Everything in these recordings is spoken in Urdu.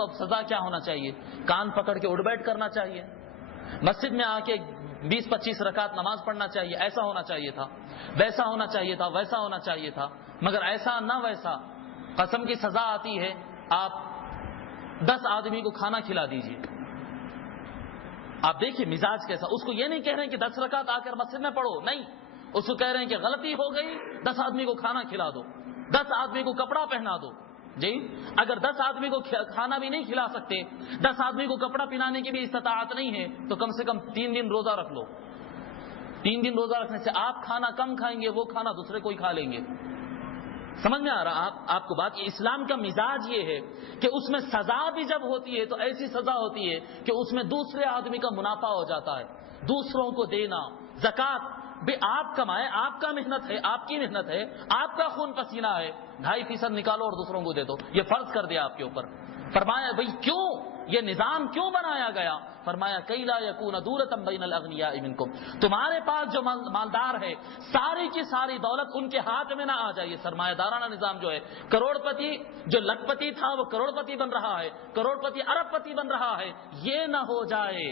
تو اب سزا کیا ہونا چاہیے؟ کان پکڑ کے اٹھ بیٹھ کرنا چاہیے، مسجد میں آ کے 20-25 رکعت نماز پڑھنا چاہیے، ایسا ہونا چاہیے تھا، ویسا ہونا چاہیے تھا، ویسا ہونا چاہیے تھا، مگر ایسا نہ ویسا۔ قسم کی سزا آتی ہے، آپ 10 آدمی کو کھانا کھلا دیجیے، آپ دیکھیے مزاج کیسا۔ اس کو یہ نہیں کہہ رہے ہیں کہ 10 رکعت آ کر مسجد میں پڑھو، نہیں، اس کو کہہ رہے ہیں کہ غلطی ہو گئی، 10 آدمی کو کھانا کھلا دو، 10 آدمی کو کپڑا پہنا دو۔ جی اگر 10 آدمی کو کھانا بھی نہیں کھلا سکتے، 10 آدمی کو کپڑا پہنانے کی بھی استطاعت نہیں ہے، تو کم سے کم 3 دن روزہ رکھ لو۔ 3 دن روزہ رکھنے سے آپ کھانا کم کھائیں گے، وہ کھانا دوسرے کوئی کھا لیں گے۔ سمجھ میں آ رہا آپ کو بات؟ اسلام کا مزاج یہ ہے کہ اس میں سزا بھی جب ہوتی ہے تو ایسی سزا ہوتی ہے کہ اس میں دوسرے آدمی کا منافع ہو جاتا ہے، دوسروں کو دینا۔ زکوٰۃ بھی آپ کمائے، آپ کا محنت ہے، آپ کی محنت ہے، آپ کا خون پسینہ ہے، 2.5% نکالو اور دوسروں کو دے دو، یہ فرض کر دیا آپ کے اوپر۔ فرمایا بھئی کیوں یہ نظام کیوں بنایا گیا؟ فرمایا کئی لا یکون دولۃ بین الاغنیاء منکم، تمہارے پاس جو مالدار ہے ساری کی ساری دولت ان کے ہاتھ میں نہ آ جائے۔ سرمایہ دارانہ نظام جو ہے، کروڑ پتی جو لکھ پتی تھا وہ کروڑ پتی بن رہا ہے، کروڑ پتی ارب پتی بن رہا ہے، یہ نہ ہو جائے۔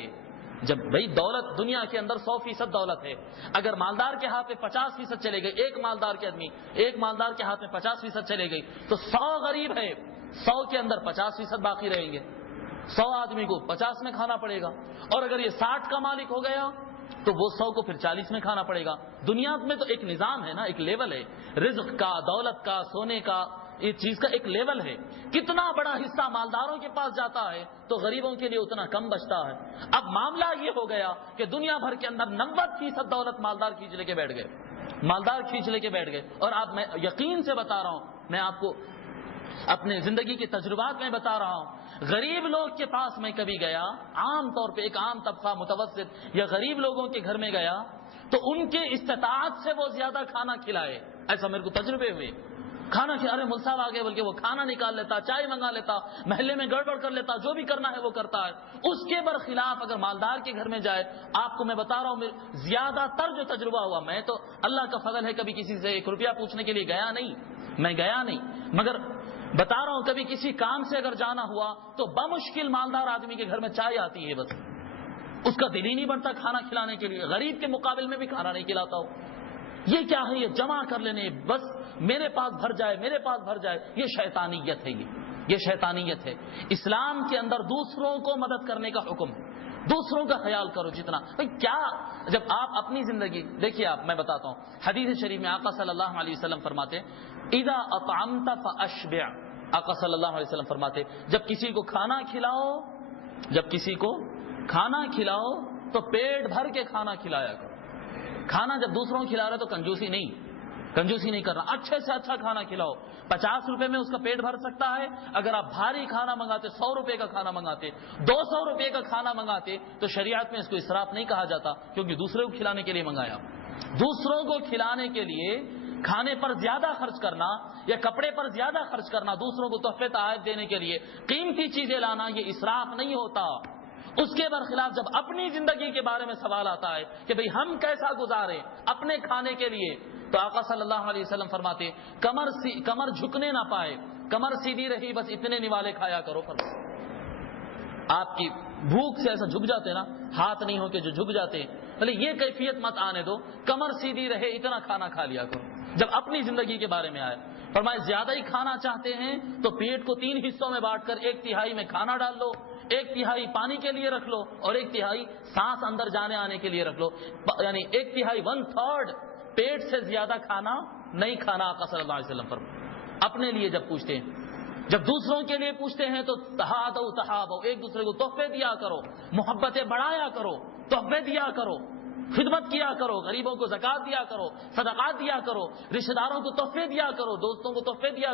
جب بھئی دولت دنیا کے اندر 100% دولت ہے، اگر مالدار کے ہاتھ میں 50% چلے گئی، ایک مالدار کے ہاتھ میں 50% چلے گئی، تو 100 غریب ہے، 100 کے اندر 50% باقی رہیں گے، 100 آدمی کو 50 میں کھانا پڑے گا۔ اور اگر یہ 60 کا مالک ہو گیا تو وہ 100 کو پھر 40 میں کھانا پڑے گا۔ دنیا میں تو ایک نظام ہے نا، ایک لیول ہے رزق کا، دولت کا، سونے کا، یہ چیز کا ایک لیول ہے۔ کتنا بڑا حصہ مالداروں کے پاس جاتا ہے تو غریبوں کے لیے اتنا کم بچتا ہے۔ اب معاملہ یہ ہو گیا کہ دنیا بھر کے اندر 90% دولت مالدار کھینچ لے کے بیٹھ گئے، اور آپ میں یقین سے بتا رہا ہوں، میں آپ کو اپنے زندگی کے تجربات میں بتا رہا ہوں، غریب لوگ کے پاس میں کبھی گیا، عام طور پہ ایک عام طبقہ متوسط یا غریب لوگوں کے گھر میں گیا تو ان کے استطاعت سے وہ زیادہ کھانا کھلائے، ایسا میرے کو تجربے ہوئے۔ کھانا ارے مل صاحب آگے، بلکہ وہ کھانا نکال لیتا، چائے منگا لیتا، محلے میں گڑبڑ کر لیتا، جو بھی کرنا ہے وہ کرتا ہے۔ اس کے برخلاف اگر مالدار کے گھر میں جائے، آپ کو میں بتا رہا ہوں زیادہ تر جو تجربہ ہوا، میں تو اللہ کا فضل ہے کبھی کسی سے 1 روپیہ پوچھنے کے لیے گیا نہیں، مگر بتا رہا ہوں کبھی کسی کام سے اگر جانا ہوا تو بمشکل مالدار آدمی کے گھر میں چائے آتی ہے، بس اس کا دل ہی نہیں بڑھتا کھانا کھلانے کے لیے، غریب کے مقابل میں بھی کھانا نہیں کھلاتا ہو۔ یہ کیا ہے؟ یہ جمع کر لینے، بس میرے پاس بھر جائے، یہ شیطانیت ہے، یہ شیطانیت ہے۔ اسلام کے اندر دوسروں کو مدد کرنے کا حکم ہے، دوسروں کا خیال کرو جتنا۔ کیا جب آپ اپنی زندگی دیکھیے، آپ میں بتاتا ہوں، حدیث شریف میں آقا صلی اللہ علیہ وسلم فرماتے اذا اطعمت فاشبع، آقا صلی اللہ علیہ وسلم فرماتے جب کسی کو کھانا کھلاؤ تو پیٹ بھر کے کھانا کھلایا کرو۔ کھانا جب دوسروں کو کھلا رہے تو کنجوسی نہیں کرنا، اچھے سے اچھا کھانا کھلاؤ۔ 50 روپے میں اس کا پیٹ بھر سکتا ہے، اگر آپ بھاری کھانا منگاتے، 100 روپے کا کھانا منگاتے، 200 روپے کا کھانا منگاتے، تو شریعت میں اس کو اسراف نہیں کہا جاتا، کیونکہ دوسروں کو کھلانے کے لیے منگایا۔ دوسروں کو کھلانے کے لیے کھانے پر زیادہ خرچ کرنا یا کپڑے پر زیادہ خرچ کرنا، دوسروں کو تحفے تحائف دینے کے لیے قیمتی چیزیں لانا، یہ اسراف نہیں ہوتا۔ اس کے برخلاف جب اپنی زندگی کے بارے میں سوال آتا ہے کہ بھئی ہم کیسا گزاریں اپنے کھانے کے لیے، تو آقا صلی اللہ علیہ وسلم فرماتے کمر جھکنے نہ پائے، کمر سیدھی رہی، بس اتنے نوالے کھایا کرو۔ آپ کی بھوک سے ایسا جھک جاتے نا، ہاتھ نہیں ہو کے جو جھک جاتے، بھلے یہ کیفیت مت آنے دو، کمر سیدھی رہے، اتنا کھانا کھا لیا کرو۔ جب اپنی زندگی کے بارے میں آئے، فرمائے زیادہ ہی کھانا چاہتے ہیں تو پیٹ کو 3 حصوں میں بانٹ کر 1/3 میں کھانا ڈال لو، 1/3 پانی کے لیے رکھ لو، اور 1/3 سانس اندر جانے آنے کے لیے رکھ لو، یعنی 1/3 1/3 پیٹ سے زیادہ کھانا نہیں کھانا۔ آقا صلی اللہ علیہ وسلم فرمائے اپنے لیے جب پوچھتے ہیں، جب دوسروں کے لیے پوچھتے ہیں تو تحابو، ایک دوسرے کو تحفے دیا کرو، محبتیں بڑھایا کرو، تحفے دیا کرو، خدمت کیا کرو، غریبوں کو زکات دیا کرو، صدقات دیا کرو، رشتہ داروں کو تحفے دیا کرو، دوستوں کو تحفے دیا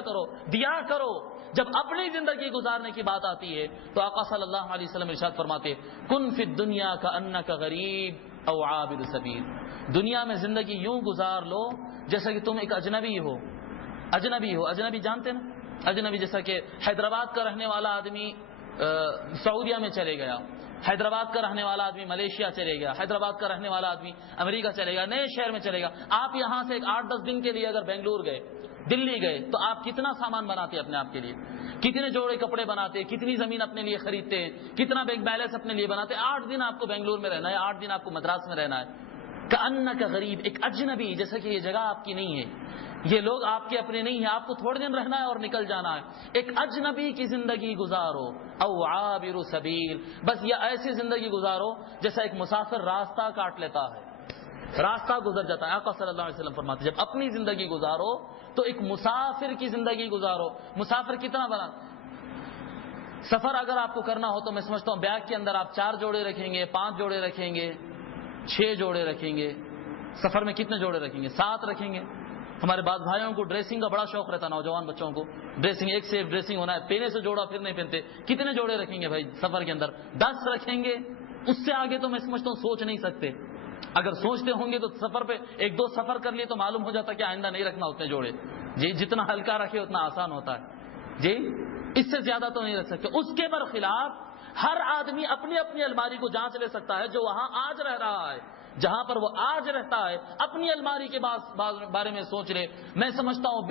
کرو۔ جب اپنی زندگی گزارنے کی بات آتی ہے تو آقا صلی اللہ علیہ وسلم ارشاد فرماتے کن فی الدنیا کانک غریب او عابر سبیل، دنیا میں زندگی یوں گزار لو جیسا کہ تم ایک اجنبی ہو، اجنبی جانتے نا، اجنبی جیسا کہ حیدرآباد کا رہنے والا آدمی سعودیہ میں چلے گیا، حیدرآباد کا رہنے والا آدمی ملیشیا چلے گیا، حیدرآباد کا رہنے والا آدمی امریکہ چلے گا، نئے شہر میں چلے گا. آپ یہاں سے 8-10 دن کے لیے اگر بنگلور گئے، دلی گئے، تو آپ کتنا سامان بناتے اپنے آپ کے لیے، کتنے جوڑے کپڑے بناتے، کتنی زمین اپنے لیے خریدتے ہیں، کتنا بینک بیلنس اپنے لیے بناتے. 8 دن آپ کو بنگلور میں رہنا ہے، 8 دن آپ کو مدراس میں رہنا ہے. کأنک غریب، ایک اجنبی، جیسا کہ یہ جگہ آپ کی نہیں ہے، یہ لوگ آپ کے اپنے نہیں ہیں، آپ کو تھوڑے دن رہنا ہے اور نکل جانا ہے. ایک اجنبی کی زندگی گزارو، او عابر سبیل، بس یہ ایسی زندگی گزارو جیسا ایک مسافر راستہ کاٹ لیتا ہے، راستہ گزر جاتا ہے. آقا صلی اللہ علیہ وسلم فرماتے ہیں جب اپنی زندگی گزارو تو ایک مسافر کی زندگی گزارو. مسافر کتنا بنا سفر اگر آپ کو کرنا ہو تو میں سمجھتا ہوں بیگ کے اندر آپ 4 جوڑے رکھیں گے، 5 جوڑے رکھیں گے، 6 جوڑے رکھیں گے. سفر میں کتنے جوڑے رکھیں گے؟ 7 رکھیں گے. ہمارے بعض بھائیوں کو ڈریسنگ کا بڑا شوق رہتا ہے، نوجوان بچوں کو ڈریسنگ، ایک سے ایک ڈریسنگ ہونا ہے، پہنے سے جوڑا پھر نہیں پہنتے. کتنے جوڑے رکھیں گے بھائی سفر کے اندر؟ 10 رکھیں گے. اس سے آگے تو میں سمجھتا ہوں سوچ نہیں سکتے. اگر سوچتے ہوں گے تو سفر پہ 1-2 سفر کر لیے تو معلوم ہو جاتا کہ آئندہ نہیں رکھنا اتنے جوڑے. جی جتنا ہلکا رکھے اتنا آسان ہوتا ہے. جی اس سے زیادہ تو نہیں رکھ سکتے. اس کے برخلاف ہر آدمی اپنی اپنی الماری کو جانچ لے سکتا ہے جو وہاں آج رہ رہا ہے، جہاں پر وہ آج رہتا ہے، اپنی الماری کے بارے میں سوچ لے. میں سمجھتا ہوں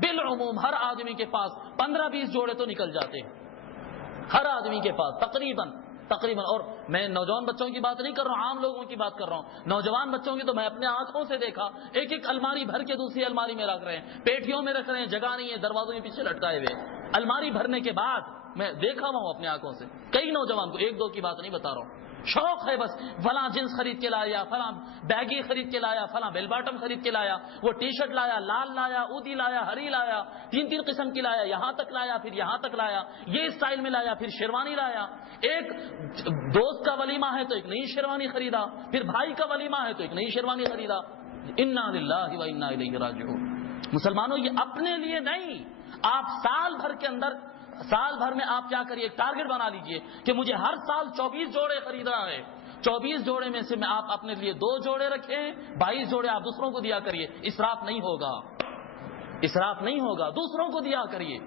بالعموم ہر آدمی کے پاس 15-20 جوڑے تو نکل جاتے ہیں، ہر آدمی کے پاس تقریباً. اور میں نوجوان بچوں کی بات نہیں کر رہا ہوں، عام لوگوں کی بات کر رہا ہوں. نوجوان بچوں کی تو میں اپنے آنکھوں سے دیکھا، ایک الماری بھر کے دوسری الماری میں رکھ رہے ہیں، پیٹیوں میں رکھ رہے ہیں، جگہ نہیں ہے، دروازوں کے پیچھے لٹکائے ہوئے. الماری بھرنے کے بعد میں دیکھا ہوا ہوں اپنے آنکھوں سے کئی نوجوان کو، 1-2 کی بات نہیں بتا رہا ہوں. شوق ہے بس فلاں جنس خرید کے لایا، فلاں بیگی خرید کے لایا، فلاں بیل باٹم خرید کے لایا، وہ ٹی شرٹ لایا، لال لایا، اودی لایا، ہری لایا، 3 قسم کی لایا، یہاں تک لایا، پھر یہاں تک لایا، یہ اسٹائل میں لایا، پھر شیروانی لایا. ایک دوست کا ولیمہ ہے تو ایک نئی شیروانی خریدا، پھر بھائی کا ولیمہ ہے تو ایک نئی شیروانی خریدا. انا للہ و انا الیہ راجعون. مسلمانوں یہ اپنے لیے نہیں، آپ سال بھر میں آپ کیا کریے، ایک ٹارگٹ بنا لیجئے کہ مجھے ہر سال 24 جوڑے خریدنا ہے. 24 جوڑے میں سے میں آپ اپنے لیے 2 جوڑے رکھیں، 22 جوڑے آپ دوسروں کو دیا کریے. اسراف نہیں ہوگا، دوسروں کو دیا کریے.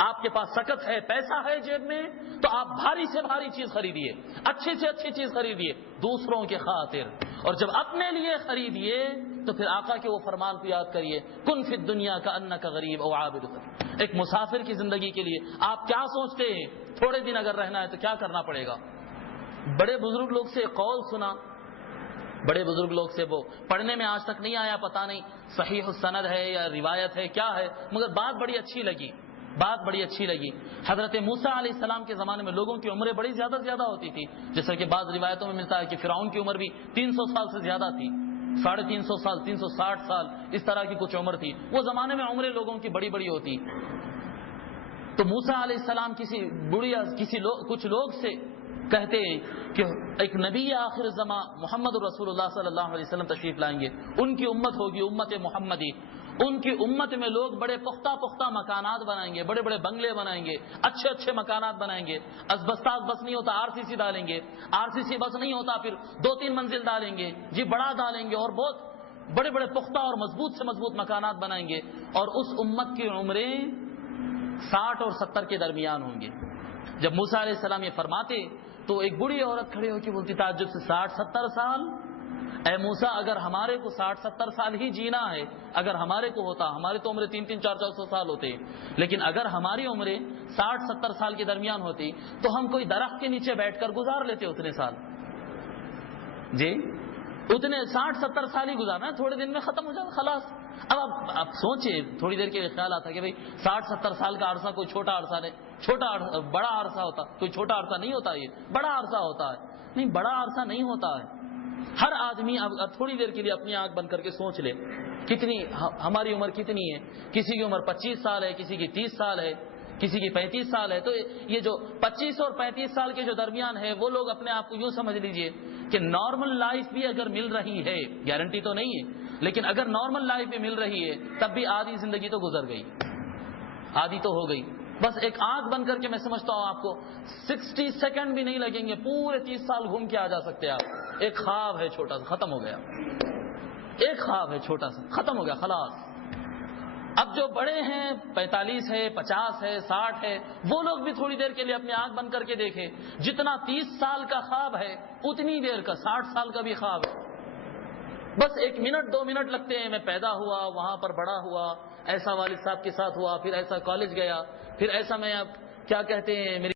آپ کے پاس سکت ہے، پیسہ ہے جیب میں، تو آپ بھاری سے بھاری چیز خریدیے، اچھی سے اچھی چیز خریدیے دوسروں کے خاطر. اور جب اپنے لیے خریدیے تو پھر آقا کے وہ فرمان کو یاد کریے، کن فی الدنیا کأنک غریب او عابر سبیل. ایک مسافر کی زندگی کے لیے آپ کیا سوچتے ہیں؟ تھوڑے دن اگر رہنا ہے تو کیا کرنا پڑے گا؟ بڑے بزرگ لوگ سے قول سنا، بڑے بزرگ لوگ سے وہ پڑھنے میں آج تک نہیں آیا، پتہ نہیں صحیح السند ہے یا روایت ہے کیا ہے، مگر بات بڑی اچھی لگی. حضرت موسیٰ علیہ السلام کے زمانے میں لوگوں کی عمریں بڑی زیادہ ہوتی تھی، جیسا کہ بعض روایتوں میں ملتا ہے کہ فرعون کی عمر بھی 300 سال سے زیادہ تھی، 350 سال، 360 سال، اس طرح کی کچھ عمر تھی. وہ زمانے میں عمریں لوگوں کی بڑی ہوتی. تو موسیٰ علیہ السلام کچھ لوگ سے کہتے ہیں کہ ایک نبی آخر زمان محمد رسول اللہ صلی اللہ علیہ وسلم تشریف لائیں گے، ان کی امت ہوگی، امت محمدی. ان کی امت میں لوگ بڑے پختہ مکانات بنائیں گے، بڑے بنگلے بنائیں گے، اچھے مکانات بنائیں گے. بس نہیں ہوتا RCC ڈالیں گے، RCC بس نہیں ہوتا پھر 2-3 منزل ڈالیں گے، جی بڑا ڈالیں گے، اور بہت بڑے پختہ اور مضبوط مکانات بنائیں گے. اور اس امت کی عمریں 60 اور 70 کے درمیان ہوں گے. جب موسیٰ علیہ السلام یہ فرماتے تو ایک بوڑھی عورت کھڑی ہو کے بولتی تعجب سے، 60-70 سال؟ اے موسیٰ اگر ہمارے کو 60-70 سال ہی جینا ہے، اگر ہمارے کو ہوتا، ہمارے تو عمریں 300, 400 سال ہوتے، لیکن اگر ہماری عمریں 60-70 سال کے درمیان ہوتی تو ہم کوئی درخت کے نیچے بیٹھ کر گزار لیتے اتنے سال. جی اتنے 60-70 سال ہی گزارنا، تھوڑے دن میں ختم ہو جائے خلاص. اب سوچیں، تھوڑی دیر کے لیے خیال آتا کہ بھئی 60-70 سال کا عرصہ کوئی چھوٹا عرصہ نہیں، بڑا عرصہ ہوتا، کوئی چھوٹا عرصہ نہیں ہوتا، یہ بڑا عرصہ ہوتا ہے. نہیں، بڑا عرصہ نہیں ہوتا ہے. ہر آدمی اب تھوڑی دیر کے لیے اپنی آنکھ بند کر کے سوچ لے کتنی ہماری عمر کتنی ہے. کسی کی عمر 25 سال ہے، کسی کی 30 سال ہے، کسی کی 35 سال ہے. تو یہ جو 25 اور 35 سال کے جو درمیان ہے، وہ لوگ اپنے آپ کو یوں سمجھ لیجئے کہ نارمل لائف بھی اگر مل رہی ہے، گارنٹی تو نہیں ہے، لیکن اگر نارمل لائف بھی مل رہی ہے تب بھی آدھی زندگی تو گزر گئی، آدھی تو ہو گئی. بس ایک آنکھ بند کر کے میں سمجھتا ہوں آپ کو 60 سیکنڈ بھی نہیں لگیں گے، پورے 30 سال گھوم کے آ جا سکتے آپ. ایک خواب ہے چھوٹا سا، ختم ہو گیا. ایک خواب ہے چھوٹا سا، ختم ہو گیا خلاص. اب جو بڑے ہیں 45 ہے 50 ہے 60 ہے وہ لوگ بھی تھوڑی دیر کے لیے اپنی آنکھ بند کر کے دیکھیں، جتنا 30 سال کا خواب ہے اتنی دیر کا 60 سال کا بھی خواب ہے. بس 1 منٹ 2 منٹ لگتے ہیں. میں پیدا ہوا، وہاں پر بڑا ہوا، ایسا والد صاحب کے ساتھ ہوا، پھر ایسا کالج گیا، پھر ایسا میں اب کیا کہتے ہیں میری